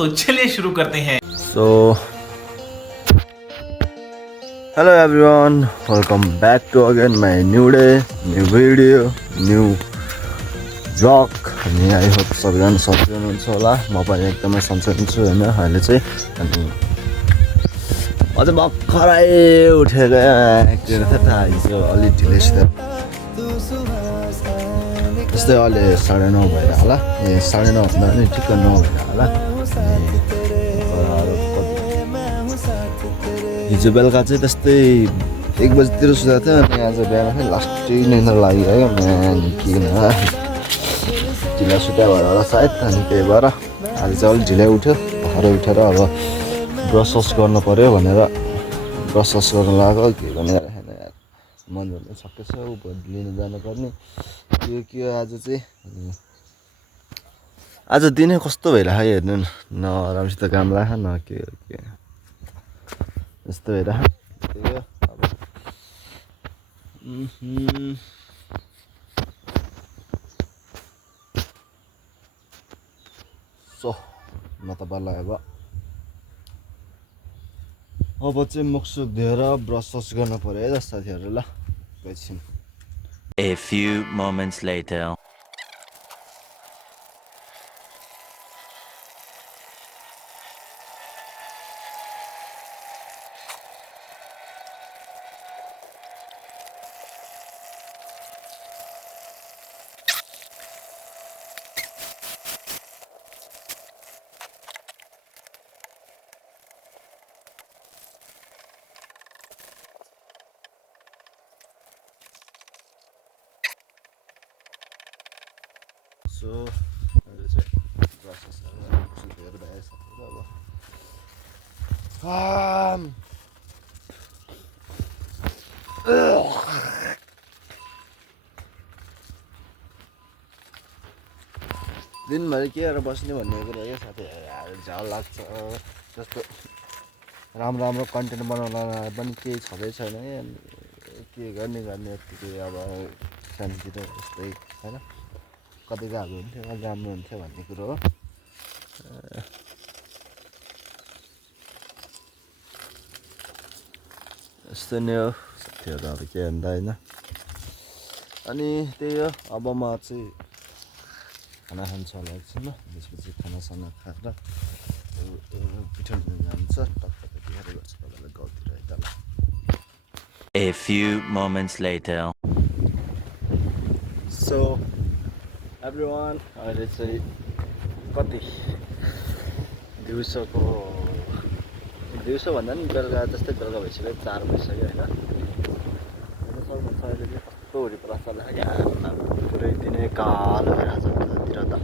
तो चलिए शुरू करते हैं। So, hello everyone, welcome back to again my new day, new video, new vlog. अनि आई होप सबैजना सन्चै हुनुहुन्छ होला। म पनि एकदमै सन्चै हुन्छु होइन अहिले चाहिँ। अनि अझै भर्खरै उठेर किन त हिजो अलि ढिलैसित जस्तै अहिले 9:30 भएर होला। 9:30 भन्दा पनि ठिक्क 9 भएर होला। हिजो बेलुका चाहिँ त्यस्तै 1 बजीतिर सुतेको थियो। अनि आज बिहान चाहिँ लास्टै निन्द्रा लागिरह्यो किन ढिला सुत्या भएर होला सायद। अनि त्यही भएर आज चाहिँ अलिक ढिलै उठ्यो। भर्खरै उठेर अब ब्रस गर्नु पऱ्यो भनेर ब्रस गर्नु लाग्यो। के भनेर मन भन्नु सकेछ भोलि लिनु जानुपर्ने के आज चाहिँ। आज दिनै कस्तो भइरहेको हेर्नु न राम्रोसित काम लाग्यो न के यस्तो भइरहेको त्यही हो अब। सो म त बल्ल अब चाहिँ मुखसुख धोएर ब्रस गर्नु पऱ्यो है त साथीहरू। ल एकैछिन। A few moments later. So अहिले चाहिँ ब्रस धोएर भइसक्यो अब। दिनभरि के गरेर बस्ने भन्ने कुरा क्या साथीहरू। झ्याउ लाग्छ जस्तो राम्रो कन्टेन्ट बनाउन पनि केही छँदै छैन के गर्ने यत्तिकै अब सानोतिर यस्तै होइन कति गएको हुन्थ्यो अझ राम्रो हुन्थ्यो भन्ने कुरो हो। यस्तो नै हो साथीहरू अब के भन्दा होइन। अनि त्यही हो अब म चाहिँ खाना खान्छु होला एकछिनमा। त्यसपछि खानासाना खाएर पिठो जान्छ टक्क त्यतिखेर गर्छु तपाईँलाई गाउँतिर है त। A few moments later. So everyone अहिले चाहिँ कति दिउँसो भन्दा पनि बेलुका जस्तै बेलुका भइसक्यो 4 भइसक्यो होइन। हेर्न सक्नुहुन्छ अहिले चाहिँ कस्तो वरिपरि चलिरहेको पुरै दिनै कालो भइरहेको छ उतातिर त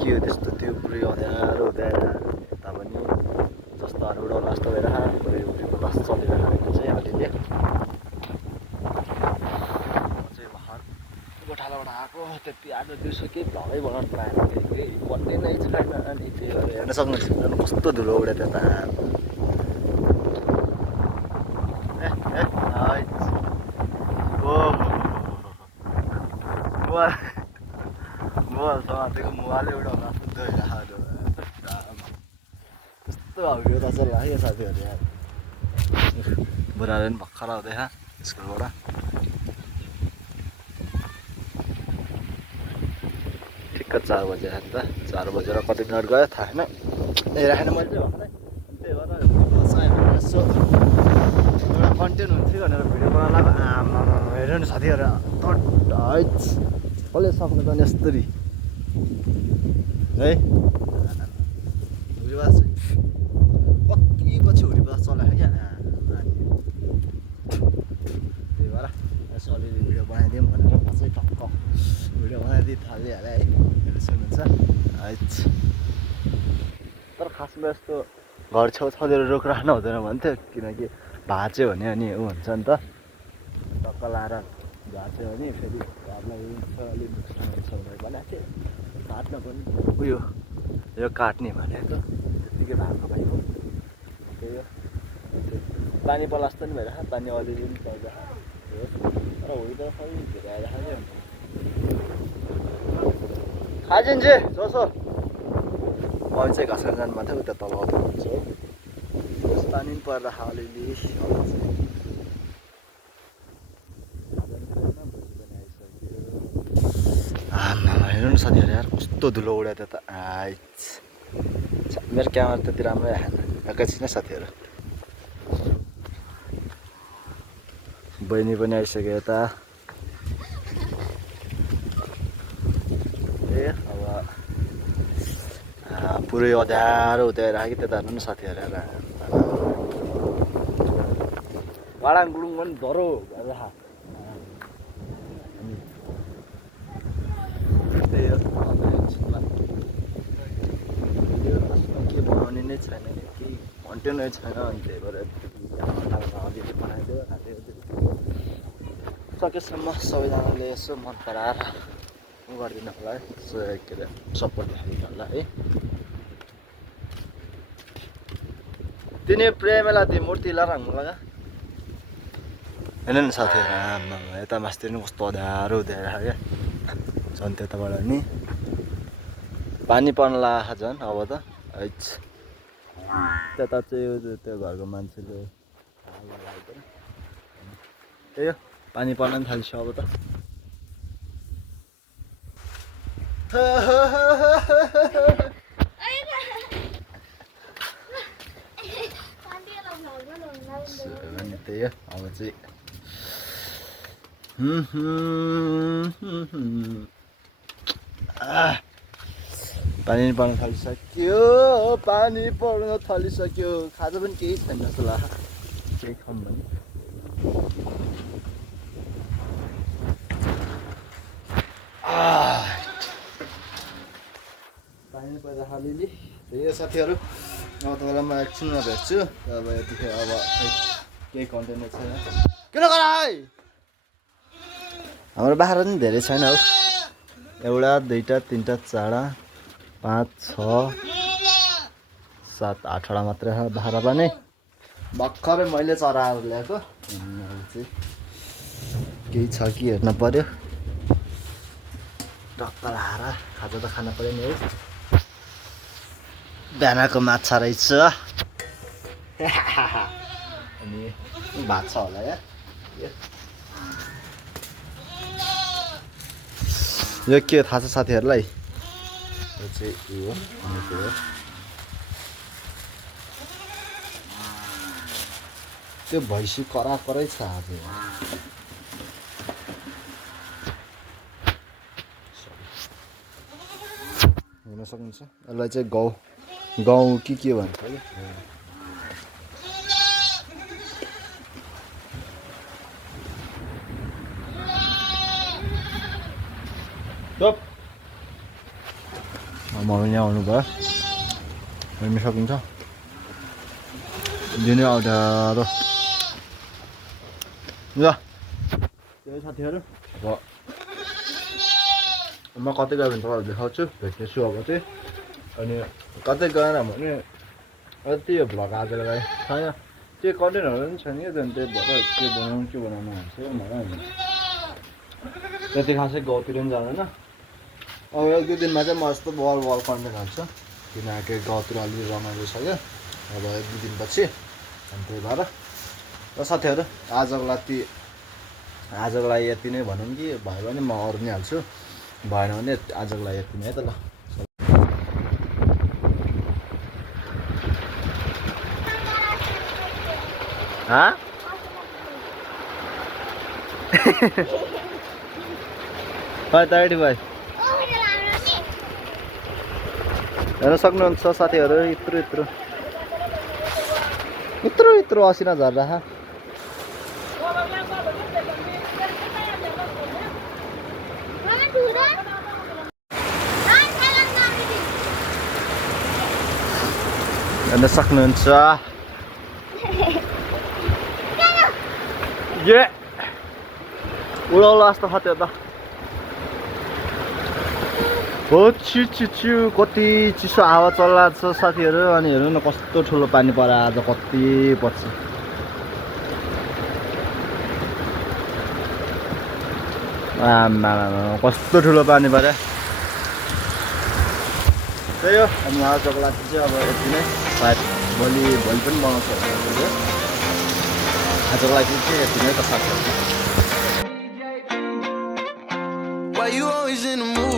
के हो त्यस्तो त्यो पुरै अँध्यारो हुँदैन यता पनि जस्तो उडाउन जस्तो भइरहेको पुरै वरिपरि चलिरहेको चाहिँ अलिअलि। गोठालाबाट आएको त्यति आज दिउँसो केही भलै बनाउनु पाएन केही बन्ने नै छैन। अनि त्यही भएर हेर्न सक्नुहुन्छ कस्तो धुलो उड्यो त्यता। मोबाइल समातेको मोबाइलै उडाउन धोइरहेको त्यस्तो हाउडे त चलिरहेको साथीहरू यार। बुढाले पनि भर्खर आउँदैछ स्कुलबाट। ठिक्क 4 बजे आयो नि त। 4 बजेर कति मिनट गयो थाहा छैन। राखेन मैले चाहिँ भर्खरै। त्यही भएर यसो एउटा कन्टेन्ट हुन्थ्यो भनेर भिडियो बनाउन लाग्यो। हेर्नु नि साथीहरू कसले सक्नु त नि यस्तरी है। हुरीबाज कति पछि हुरीबाज चलायो क्या। त्यही भएर यसो अलिअलि भिडियो बनाइदिउँ भनेर म चाहिँ टक्क भिडियो बनाइदिइ थालिहालेँ है। हेर्नु सक्नुहुन्छ है। तर खासमा यस्तो घर छेउछाउतिर रुख राख्नु हुँदैन भन्थ्यो किनकि भाँच्यो भने अनि ऊ हुन्छ नि त टक्क लाएर भाँच्यो भने फेरि घरलाई अलिक नोक्सान हुन्छ भनेको थिएँ। काट्न पनि उयो यो काट्ने भनेको त्यतिकै भएको भएको त्यही हो। पानी पलास्तो नि भइरहेको पानी अलिअलि पनि चलिरहेको तर हुरी त सबै भिराइरहेको खाइदिन्छ जसो म चाहिँ घाँस जानु मात्रै उता तल हुन्छ कस पानी पनि पर्दा अलिअलि हेर्नु न साथीहरू यार कस्तो धुलो उड्यो त्यो त मेरो क्यामेरा त्यति राम्रै आएन एकैछिन साथीहरू बहिनी पनि आइसक्यो यता अब पुरै अँध्यारो हुँदै राख्यो त्यता हेर्नु न साथीहरू गाडाङ गुडुङ पनि डह्रो भएर के बनाउने नै छैन केही कन्टेन्टै छैन अनि त्यही भएर अलिअलि बनाइदियो सकेसम्म सबैजनाले यसो मन पराएर गरिदिनु होला है यसो के अरे सपोर्ट दिनु होला है तिनी प्रेमेला त्यो मूर्ति लाएर लगा होइन नि साथीहरू आमा यता मास्तिर नि कस्तो अँध्यारो हुँदै क्या झन् त्यताबाट नि पानी पर्न लाग्छ झन् अब त त्यता चाहिँ त्यो घरको मान्छेले त्यही हो पानी पर्न पनि थाल्छ अब त अनि त्यही हो अब चाहिँ पानी पर्न थालिसक्यो पानी पर्न थालिसक्यो खाजा पनि केही छैन जस्तो लाग्छ केही खाऊँ भने पानी पर्दा अलिअलि त्यही हो साथीहरू अब तपाईँलाई म एकछिनमा भेट्छु अब यतिखेर अब केही कन्टेन्ट छैन किन गराइ हाम्रो बाख्रा पनि धेरै छैन हौ एउटा दुईवटा तिनवटा चारवटा 5 6 7 8वटा मात्रै छ बाख्रा पनि भर्खरै मैले चराएर ल्याएको चाहिँ केही छ कि हेर्न पर्यो टक्क लाएर खाजा त खान पर्यो नि है बिहानको माछा रहेछ अनि भात छ होला यार यो के थाहा छ साथीहरूलाई यो चाहिँ यो त्यो भैँसी कराकरै छ आज हुन सक्नुहुन्छ यसलाई चाहिँ गाउँ के भन्छ है मम्मीले आउनु भयो हेर्न सकिन्छ दिनै अँध्यारो ल त्यही साथीहरू अब म कतै गयो भने तपाईँहरू देखाउँछु भेट्नेछु अब चाहिँ अनि कतै गएन भने त्यही हो भ्लग आजलाई छैन त्यो कन्टेन्टहरू पनि छैन क्या त्यही भएर के बनाउनु भन्छ मलाई त्यति खासै गाउँतिर पनि जाँदैन अब 1-2 दिनमा चाहिँ म यस्तो वल कन्टेन्ट हाल्छु किनकि गाउँतिर अलिअलि रमाइलो छ क्या अब 1-2 दिनपछि अनि त्यही भएर र साथीहरू आजको लागि यति नै भनौँ कि भयो भने म अरू नै हाल्छु भएन भने आजको लागि यति नै है त ल तयारी भयो हेर्न सक्नुहुन्छ साथीहरू यत्रो असिना झर्दा हेर्न सक्नुहुन्छ उडाउला जस्तो छ त्यो त हो चिउ कति चिसो हावा चलिरहेको छ साथीहरू अनि हेर्नु न कस्तो ठुलो पानी पऱ्यो आज कति पछि आमा कस्तो ठुलो पानी पऱ्यो त्यही हो अनि आजको लागि चाहिँ अब यति नै सायद भोलि पनि बनाउँछ होला भिडियो आजको लागि चाहिँ यति नै त साथीहरू Why you always in the mood?